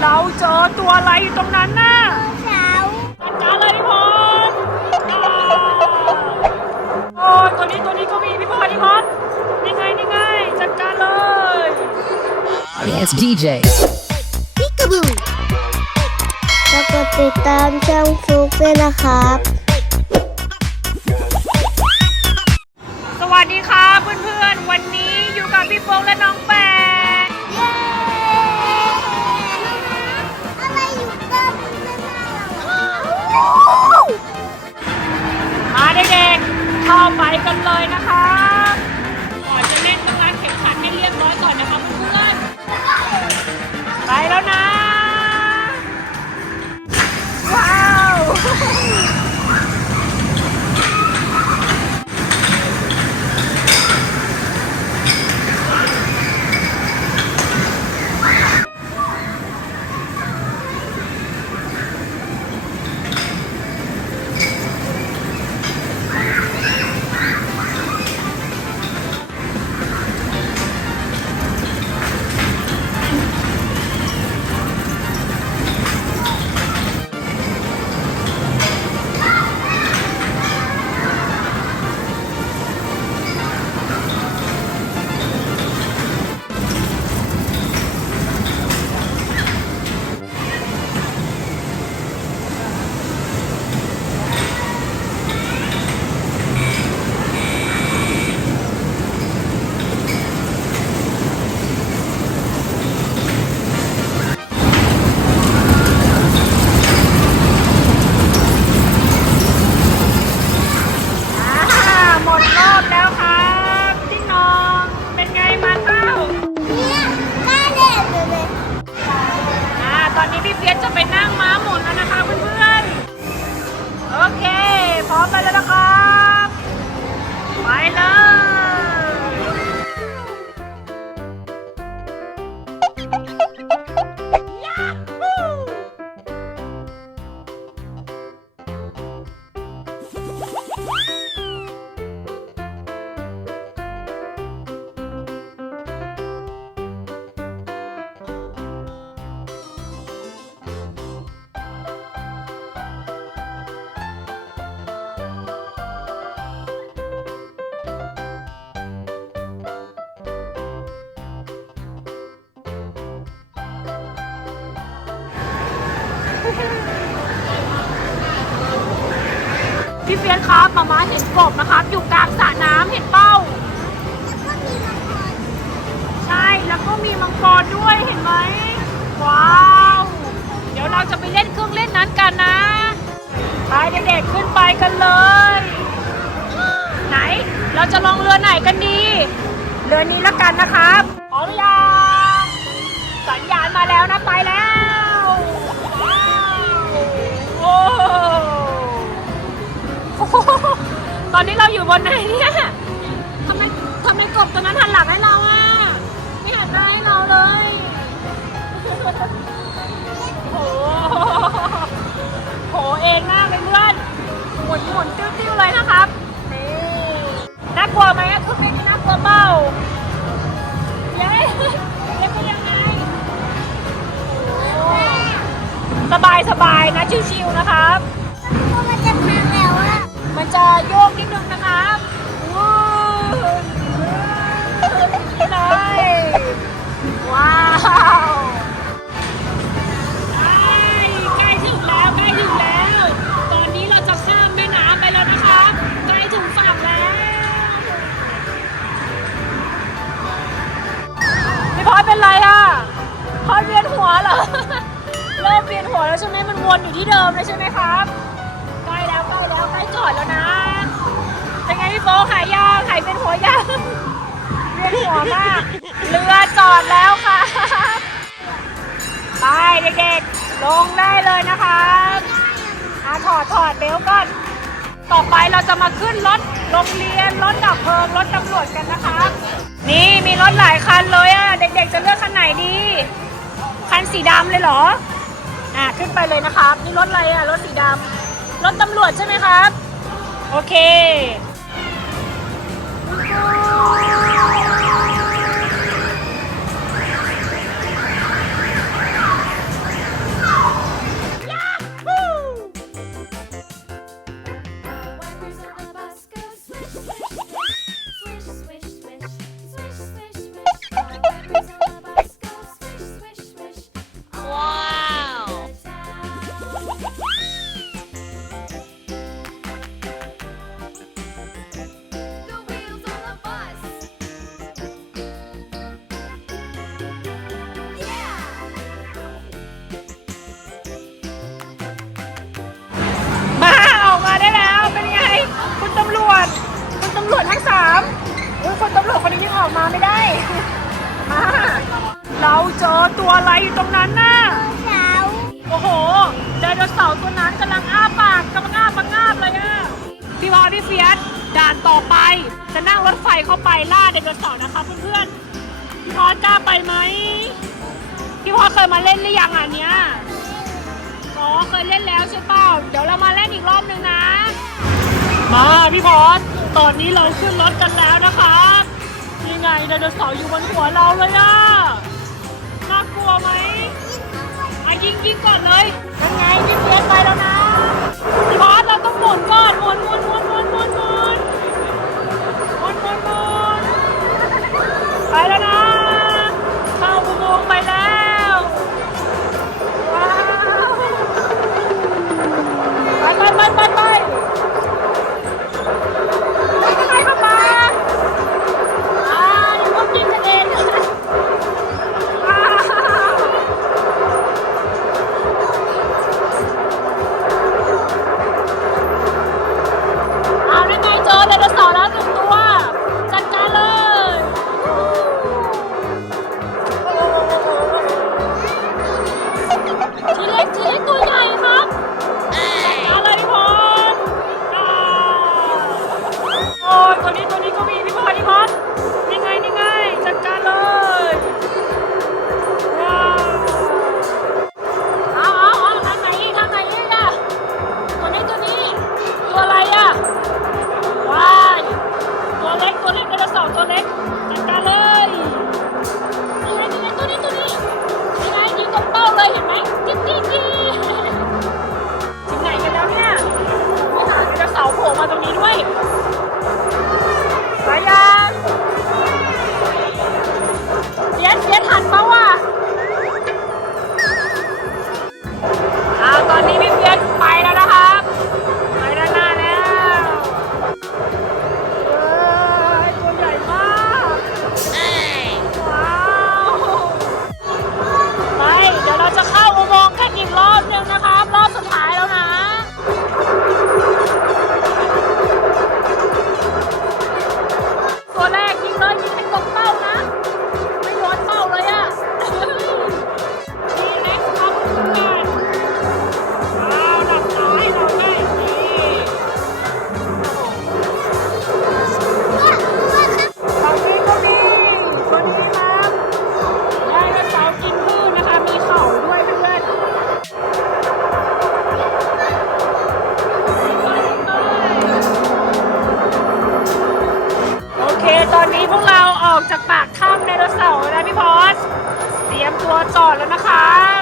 เราเจอตัวอะไรอยู่ตรงนั้นน่ะจัดการเลยพี่พรโอ้ยตัวนี้ตัวนี้ก็มีพี่พรพี่พรนี่ไงนี่ไงจัดการเลย Yes DJ พิกาบูแล้วก็ติดตามช่องฟลุกด้วยนะครับ สวัสดีค่ะเพื่อนๆ วันนี้ กับพี่โฟงและน้องแป พี่เฟียสครับมามาเห็นกบนะครับ อยู่กลางสระน้ำเห็นเป้า ใช่ แล้วก็มีมังกรด้วยเห็นไหม ว้าว เดี๋ยวเราจะไปเล่นเครื่องเล่นนั้นกันนะ ไปเด็กๆขึ้นไปกันเลย ไหน เราจะลองเรือไหนกันดี เรือนี้ละกันนะครับพร้อมหรือยัง ตอนนี้เราอยู่บนไหนเนี่ยทำไมทำไมกบตัวนั้นหันหลังให้เราอะ ไม่หันหน้าให้เราเลยโอ้โหโหเองหน้าเลยเพื่อนหมุนหมุนติ้วๆเลยนะครับ นี่ น่ากลัวไหมอะคือไม่ วนอยู่ที่เดิมเลยใช่ไหมครับใกล้แล้วใกล้แล้วใกล้จอดแล้วนะเป็นไงพี่โฟกหายยางหายเป็นหัวยางเวียนหัวมากเรือจอดแล้วค่ะไปเด็กๆลงได้เลยนะครับอะถอดถอดเบลก่อน ต่อไปเราจะมาขึ้นรถโรงเรียนรถดับเพลิงรถตำรวจกันนะคะ นี่มีรถหลายคันเลยอะเด็กๆจะเลือกคันไหนดี คันสีดำเลยเหรอ อะขึ้นไปเลยนะครับ นี่รถอะไรอะ รถสีดำรถตำรวจใช่ไหมครับ โอเค ตำรวจคนนี้ยังออกมาไม่ได้มาเราเจอตัวอะไรอยู่ตรงนั้นน่ะสาโอ้โหไดโนเสาร์ตัวนั้นกำลังอ้าปากกำลังอ้าปังอ้าบเลยอะพี่วาพี่เฟียสด่านต่อไป จะนั่งรถไฟเข้าไปล่าไดโนเสาร์นะคะเพื่อนๆพี่พอดกล้าไปไหมพี่พอดเคยมาเล่นหรือยังอันเนี้ยอ๋อเคยเล่นแล้วใช่เปล่าเดี๋ยวเรามาเล่นอีกรอบนึงนะ มาพี่พอดตอนนี้เราขึ้นรถกันแล้วนะคะ งไดโนเสาร์อยู่บนหัวเราเลยอะน่ากลัวไหมอะยิงยิงก่อนเลยยังไงพี่เฟียสไปแล้วนะพี่พอสเราต้องหมุนก่อนหมุ อกจากปากถ้ำไดโนเสาร์นะพี่พอสเตรียมตัวจอดแล้วนะคะ